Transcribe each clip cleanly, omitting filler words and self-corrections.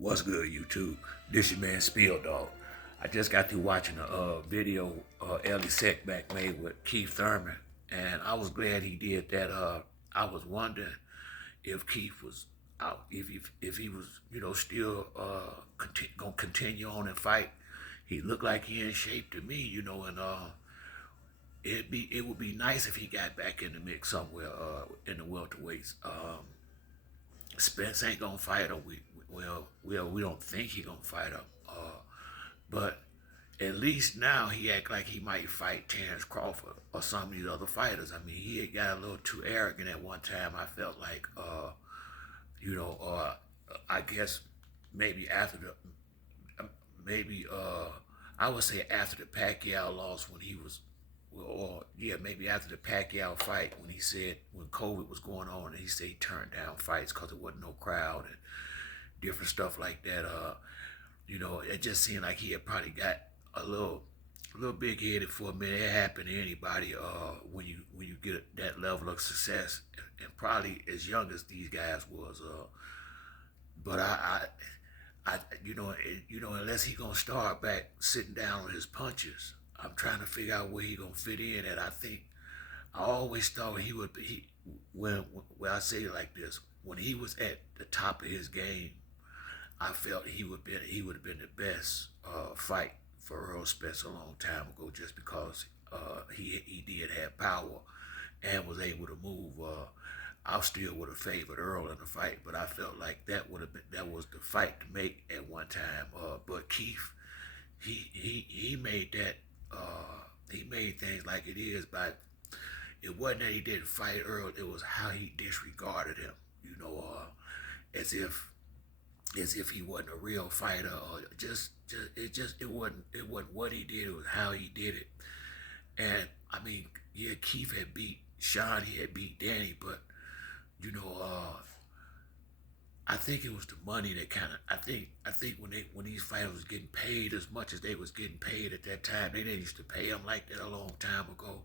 What's good, YouTube? This your man Spill Dog. I just got through watching a video Ellie Setback made with Keith Thurman, and I was glad he did that. I was wondering if Keith was out, if he was, still gonna continue on and fight. He looked like he in shape to me, and it would be nice if he got back in the mix somewhere in the welterweights. Spence ain't gonna fight him. We don't think he gonna fight him. But at least now he act like he might fight Terrence Crawford or some of these other fighters. I mean, he had got a little too arrogant at one time. I felt like, I guess maybe after maybe I would say after the Pacquiao loss when he was, or yeah, maybe after the Pacquiao fight when he said when COVID was going on and he said he turned down fights because there wasn't no crowd and different stuff like that. It just seemed like he had probably got a little big headed for a minute. It happened to anybody when you get that level of success, and probably as young as these guys was. But unless he gonna start back sitting down on his punches, I'm trying to figure out where he gonna fit in. And I always thought he would be. When I say it like this, when he was at the top of his game, I felt he would have been the best fight for Earl Spence a long time ago, just because he did have power and was able to move. I still would have favored Earl in the fight, but I felt like that was the fight to make at one time. But Keith, he made that he made things like it is, but it wasn't that he didn't fight Earl; it was how he disregarded him. As if he wasn't a real fighter, or it wasn't what he did; it was how he did it. And I mean, yeah, Keith had beat Sean, he had beat Danny, but you know, I think it was the money that kind of. I think when these fighters was getting paid as much as they was getting paid at that time, they didn't used to pay him like that a long time ago.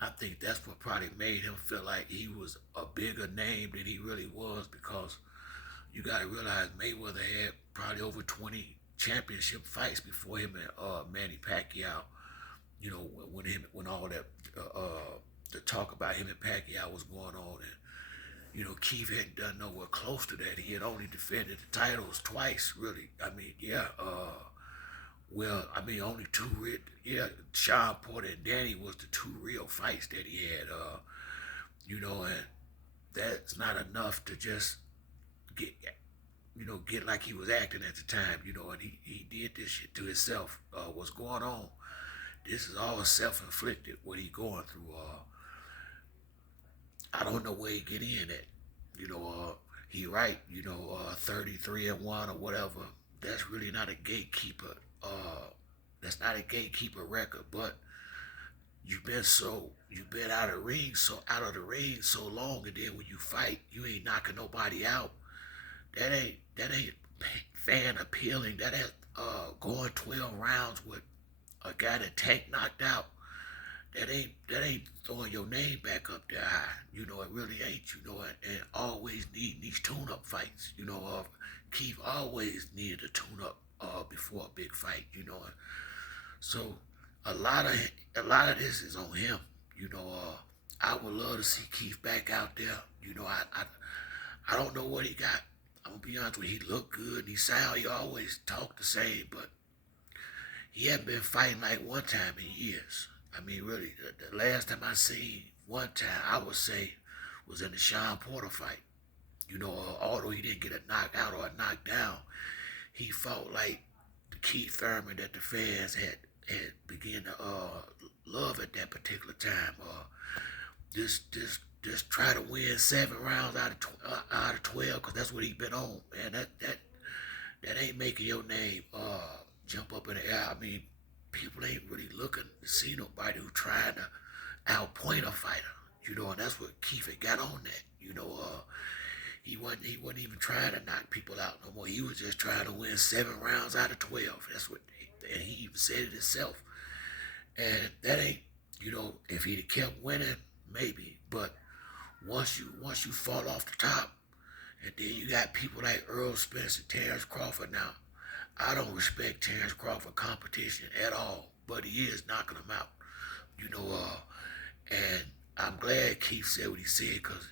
I think that's what probably made him feel like he was a bigger name than he really was, because you got to realize Mayweather had probably over 20 championship fights before him and Manny Pacquiao. When all that the talk about him and Pacquiao was going on, and Keith hadn't done nowhere close to that. He had only defended the titles twice, really. I mean, yeah. Only two real. Yeah, Sean Porter and Danny was the two real fights that he had. And that's not enough to just get, get like he was acting at the time. And he did this shit to himself. What's going on? This is all self-inflicted. What he going through. I don't know where he get in at. He right. 33-1 or whatever. That's really not a gatekeeper. That's not a gatekeeper record. But you've been out of the ring so long, and then when you fight, you ain't knocking nobody out. That ain't fan appealing. That ain't going 12 rounds with a guy that Tank knocked out. That ain't throwing your name back up there high. It really ain't. And always needing these tune-up fights. Keith always needed a tune-up before a big fight. So a lot of this is on him. I would love to see Keith back out there. I don't know what he got. I'm gonna be honest with you. He look good. He always talk the same, but he hadn't been fighting like one time in years. I mean, really, the last time I seen one time, I would say, was in the Sean Porter fight. Although he didn't get a knockout or a knockdown, he fought like the Keith Thurman that the fans had begun to love at that particular time. Just try to win 7 rounds out of 12, because that's what he been on. Man, that ain't making your name jump up in the air. I mean, people ain't really looking to see nobody who trying to outpoint a fighter. And that's what Keith had got on that. He wasn't even trying to knock people out no more. He was just trying to win 7 rounds out of 12. That's what, and he even said it himself. And that ain't, if he'd have kept winning, maybe. But once you fall off the top And then you got people like Earl Spence and Terrence Crawford. Now, I don't respect Terrence Crawford competition at all, but he is knocking them out. You know, and I'm glad Keith said what he said because,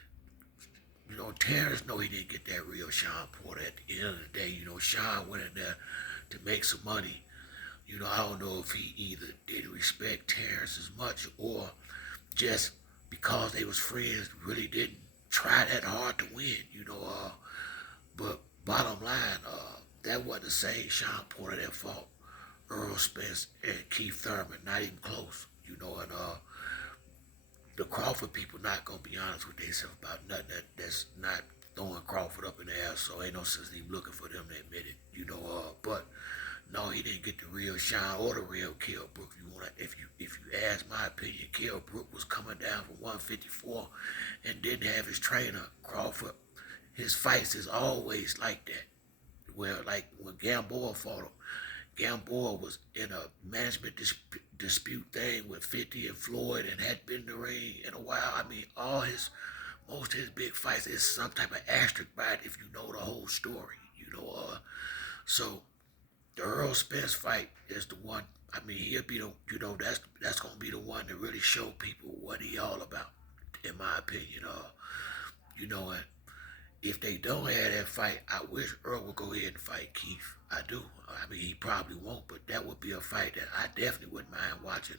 Terrence know he didn't get that real Sean Porter at the end of the day. Sean went in there to make some money. I don't know if he either didn't respect Terrence as much or just because they was friends really didn't try that hard to win. But bottom line, that wasn't the same Sean Porter that fought Earl Spence and Keith Thurman, not even close. And the Crawford people not gonna be honest with themselves about nothing that's not throwing Crawford up in the air. So ain't no sense in even looking for them to admit it. But no, he didn't get the real Sean or the real Kell Brook. If you ask my opinion, Kell Brook was coming down from 154 and didn't have his trainer Crawford. His fights is always like that. Where like when Gamboa fought him, Gamboa was in a management dispute thing with 50 and Floyd and hadn't been in the ring in a while. I mean, most of his big fights is some type of asterisk by it if you know the whole story. So the Earl Spence fight is the one. I mean, he'll be the that's gonna be the one to really show people what he all about, in my opinion. And if they don't have that fight, I wish Earl would go ahead and fight Keith. I do. I mean, he probably won't, but that would be a fight that I definitely wouldn't mind watching.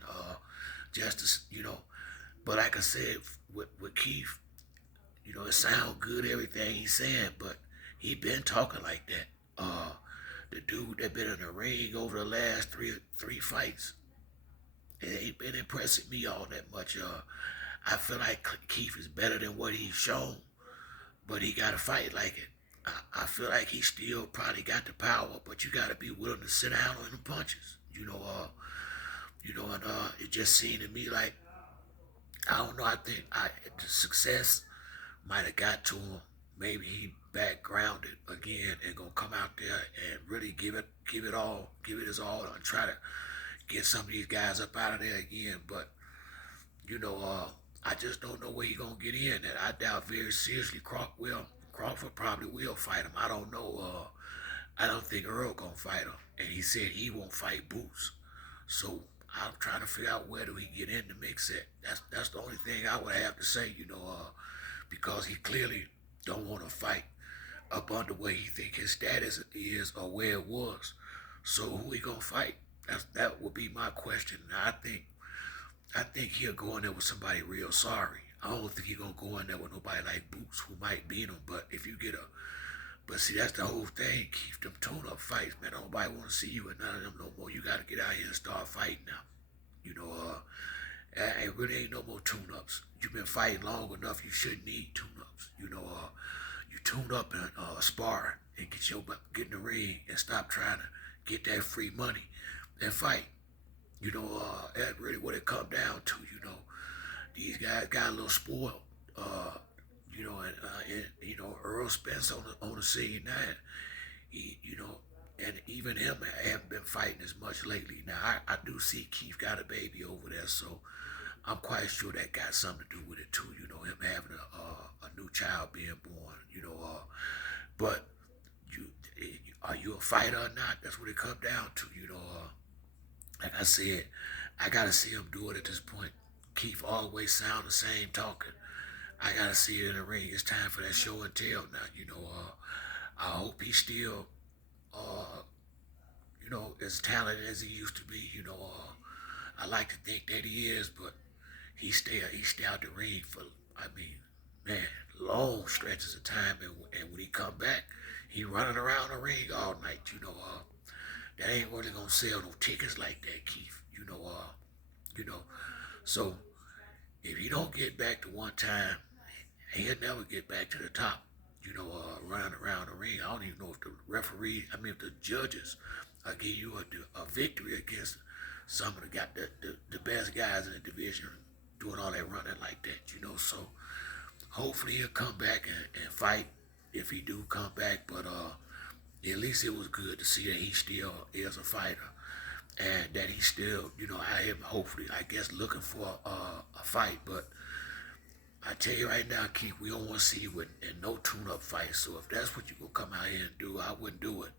But like I said, with Keith, it sounds good everything he's saying, but he been talking like that. The dude that been in the ring over the last three fights, it ain't been impressing me all that much. I feel like Keith is better than what he's shown, but he got to fight like it. I feel like he still probably got the power, but you got to be willing to sit down on the punches. And it just seemed to me like I don't know. I think the success might have got to him. Maybe he back grounded again and gonna come out there and really give it his all, and try to get some of these guys up out of there again. But I just don't know where he gonna get in. And I doubt very seriously Crawford probably will fight him. I don't know. I don't think Earl gonna fight him, and he said he won't fight Boots. So I'm trying to figure out where do he get in the mix at. That's the only thing I would have to say. Because he clearly don't want to fight up under where he think his status is or where it was. So who he gonna fight? That would be my question. Now, I think he'll go in there with somebody real sorry. I don't think he's gonna go in there with nobody like Boots who might beat him. But if you get but see, that's the whole thing. Keep them tune-up fights, man. Nobody want to see you in none of them no more. You got to get out here and start fighting now. It really ain't no more tune-ups. You've been fighting long enough. You shouldn't need tune-ups. You tune up and spar and get in the ring and stop trying to get that free money and fight. That's really what it come down to. These guys got a little spoiled. Earl Spence on the scene now. And even him haven't been fighting as much lately. Now I do see Keith got a baby over there, so I'm quite sure that got something to do with it too. Him having a new child being born. But are you a fighter or not? That's what it comes down to. Like I said, I gotta see him do it at this point. Keith always sound the same talking. I gotta see it in the ring. It's time for that show and tell now. I hope he's still, as talented as he used to be. I like to think that he is, but he stay out the ring for, I mean, man, long stretches of time. And when he come back, he running around the ring all night. That ain't really gonna sell no tickets like that, Keith. So if he don't get back to one time, he'll never get back to the top. Running around the ring. I don't even know if if the judges give you a victory against some of the best guys in the division doing all that running like that. So hopefully he'll come back and fight if he do come back. But at least it was good to see that he still is a fighter. And that he still, I am hopefully, I guess, looking for a fight. But I tell you right now, Keith, we don't want to see you in no tune-up fight. So if that's what you gonna come out here and do, I wouldn't do it.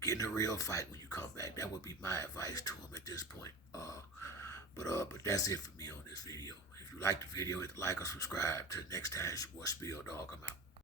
Get in a real fight when you come back. That would be my advice to him at this point. But that's it for me on this video. If you like the video, hit the like or subscribe. Till next time, it's your boy Spill Dog. I'm out.